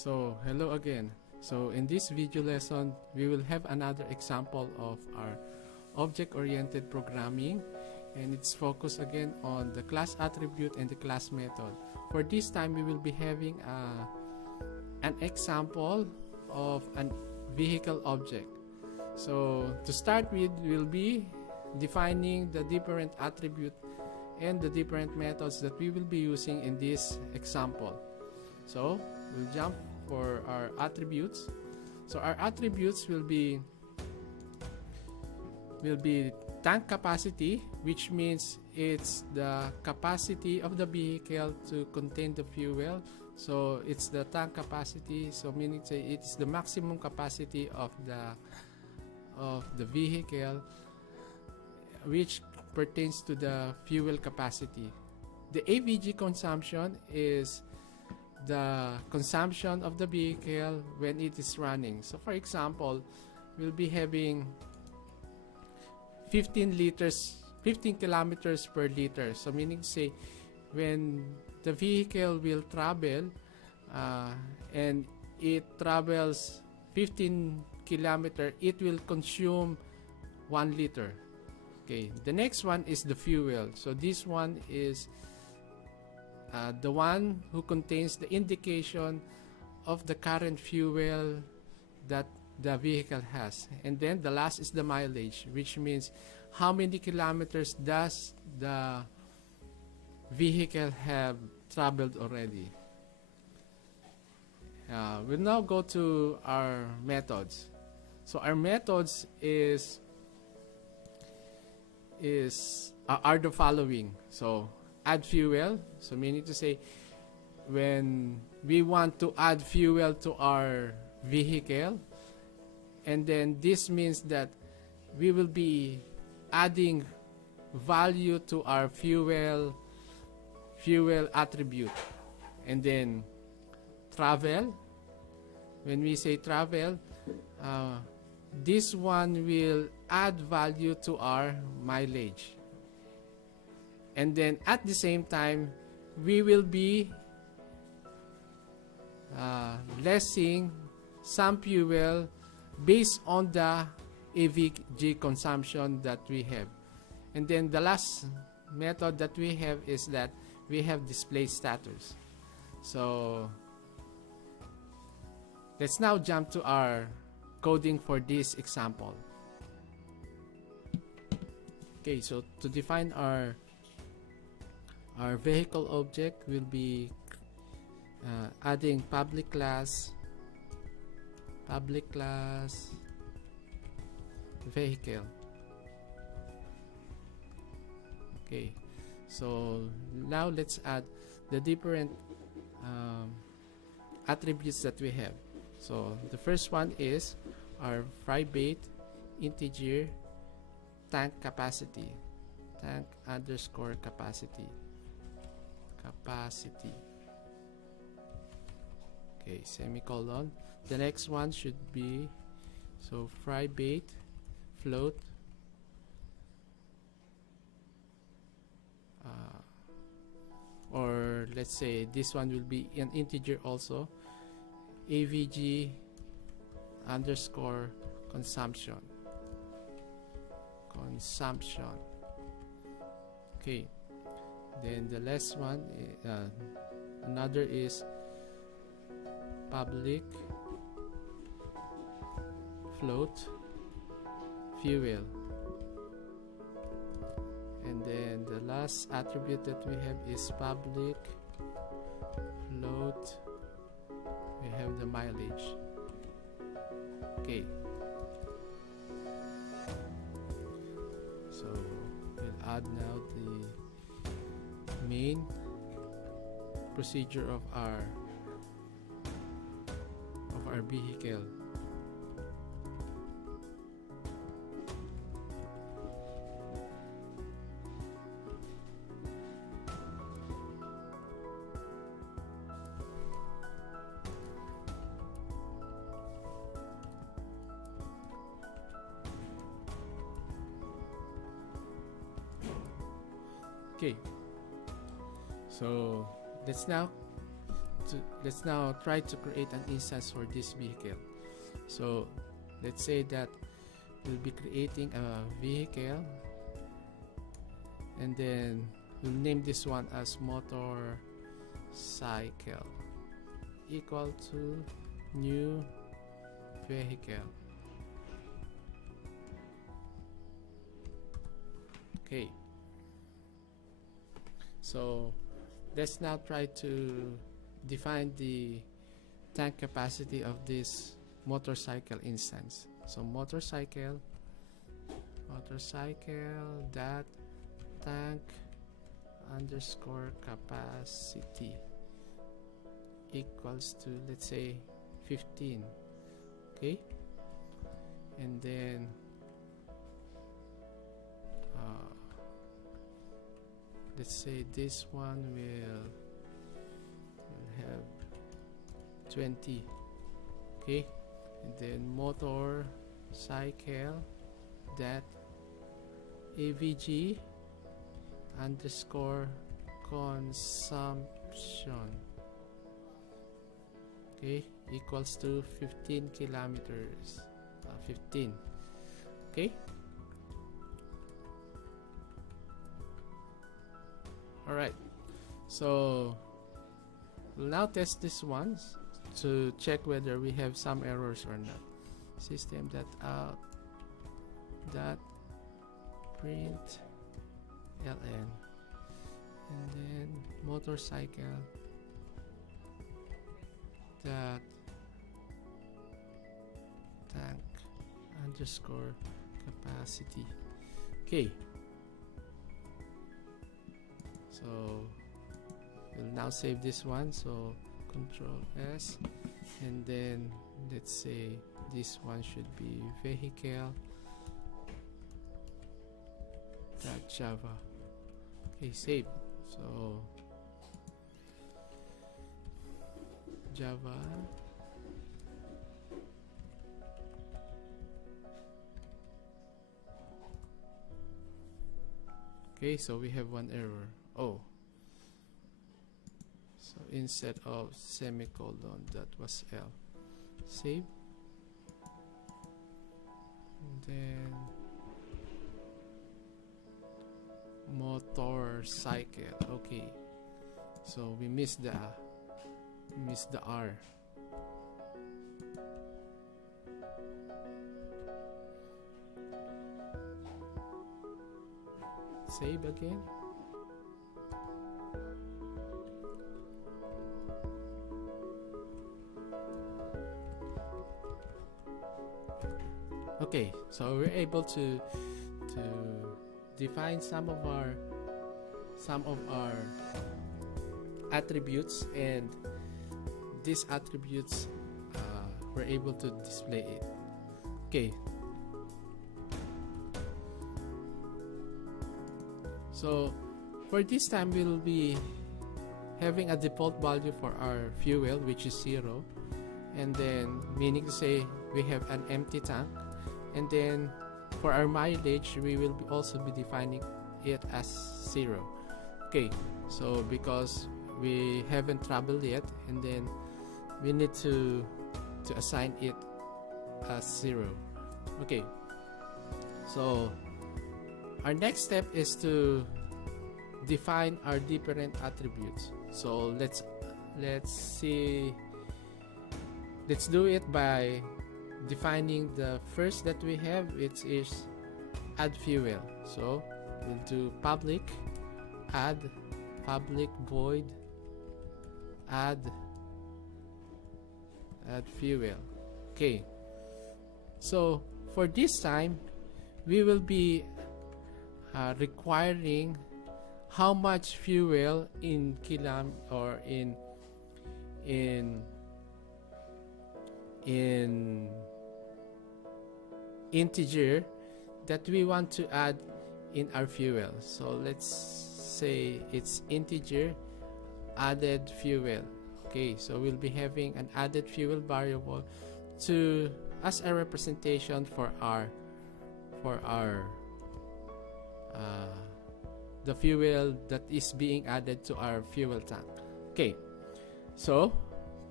So hello again. So in this video lesson, we will have another example of our object-oriented programming, and it's focused again on the class attribute and the class method. For this time, we will be having an example of a vehicle object. So to start with, we'll be defining the different attribute and the different methods that we will be using in this example. So we'll jump for our attributes. So our attributes will be tank capacity, which means it's the capacity of the vehicle to contain the fuel. So it's the tank capacity, so meaning say it's the maximum capacity of the vehicle, which pertains to the fuel capacity. The AVG consumption is the consumption of the vehicle when it is running. So for example, we'll be having 15 kilometers per liter. So meaning say when the vehicle will travel and it travels 15 kilometers, it will consume 1 liter. Okay, the next one is the fuel. So this one is the one who contains the indication of the current fuel that the vehicle has. And then the last is the mileage, which means how many kilometers does the vehicle have traveled already. We'll now go to our methods. So our methods are the following. So add fuel, so meaning to say when we want to add fuel to our vehicle, and then this means that we will be adding value to our fuel attribute. And then travel, when we say travel, this one will add value to our mileage. And then at the same time, we will be lessing some fuel based on the AVG consumption that we have. And then the last method that we have is that we have display status. So let's now jump to our coding for this example. Okay, so to define our vehicle object, will be adding public class vehicle. Okay, so now let's add the different attributes that we have. So the first one is our private integer tank capacity, tank underscore capacity. Okay, semicolon. The next one should be so private float or let's say this one will be an integer also, AVG underscore consumption. Okay, then the last one another is public float fuel. And then the last attribute that we have is public float, we have the mileage. Okay, so we'll add now the main procedure of our vehicle. Okay, so let's now let's now try to create an instance for this vehicle. So let's say that we'll be creating a vehicle, and then we'll name this one as motorcycle equal to new vehicle. Okay, so let's now try to define the tank capacity of this motorcycle instance. So motorcycle dot tank underscore capacity equals to, let's say, 15. Okay, and then let's say this one will have 20. Okay, and then motorcycle that avg underscore consumption, okay, equals to 15 kilometers. 15. Okay, all right, so we'll now test this once to check whether we have some errors or not. System.out dot print ln, and then motorcycle dot tank underscore capacity. Okay, so we'll now save this one. So Control S, and then let's say this one should be vehicle .java. Okay, save. So Java okay, so we have one error. Oh, so instead of semicolon, that was L. Save, and then motorcycle. Okay, so we missed the R. Save again. Okay, so we're able to define some of our attributes, and these attributes we're able to display it. Okay, so for this time we'll be having a default value for our fuel, which is 0, and then meaning to say we have an empty tank, and then for our mileage we will also be defining it as 0. Okay, so because we haven't traveled yet, and then we need to assign it as 0. Okay, so our next step is to define our different attributes. So let's do it by defining the first that we have, which is add fuel. So we'll do public add public void add fuel. Okay, so for this time we will be requiring how much fuel in kilogram or in integer that we want to add in our fuel. So let's say it's integer added fuel. Okay, so we'll be having an added fuel variable to as a representation for our the fuel that is being added to our fuel tank. Okay, So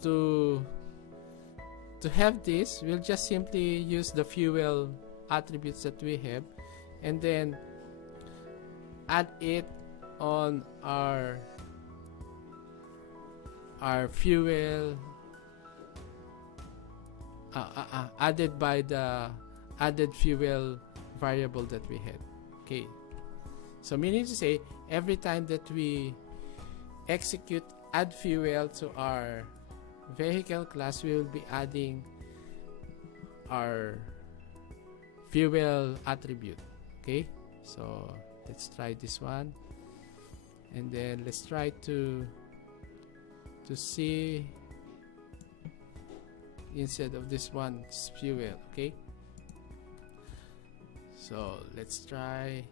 to have this, we'll just simply use the fuel attributes that we have, and then add it on our fuel, added by the added fuel variable that we had. Okay, so meaning to say, every time that we execute add fuel to our vehicle class, we will be adding our fuel attribute. Okay, so let's try this one, and then let's try to see, instead of this one, fuel. Okay, so let's try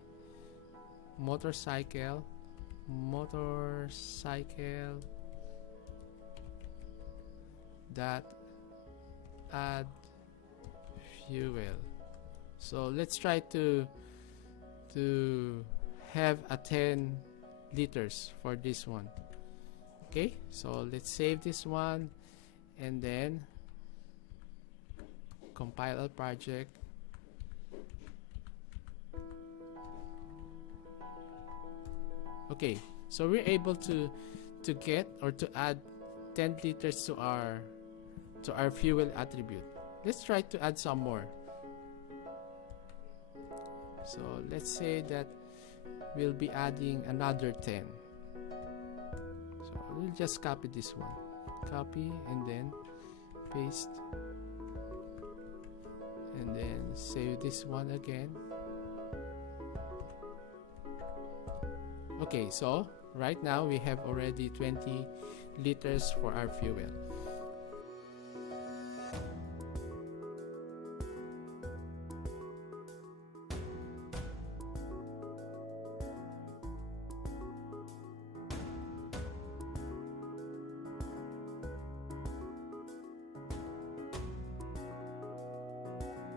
motorcycle that add fuel. So let's try to have a 10 liters for this one. Okay, so let's save this one and then compile our project. Okay, so we're able to get or to add 10 liters to our fuel attribute. Let's try to add some more. So let's say that we'll be adding another 10. So we'll just copy this one, copy and then paste, and then save this one again. Okay, so right now we have already 20 liters for our fuel.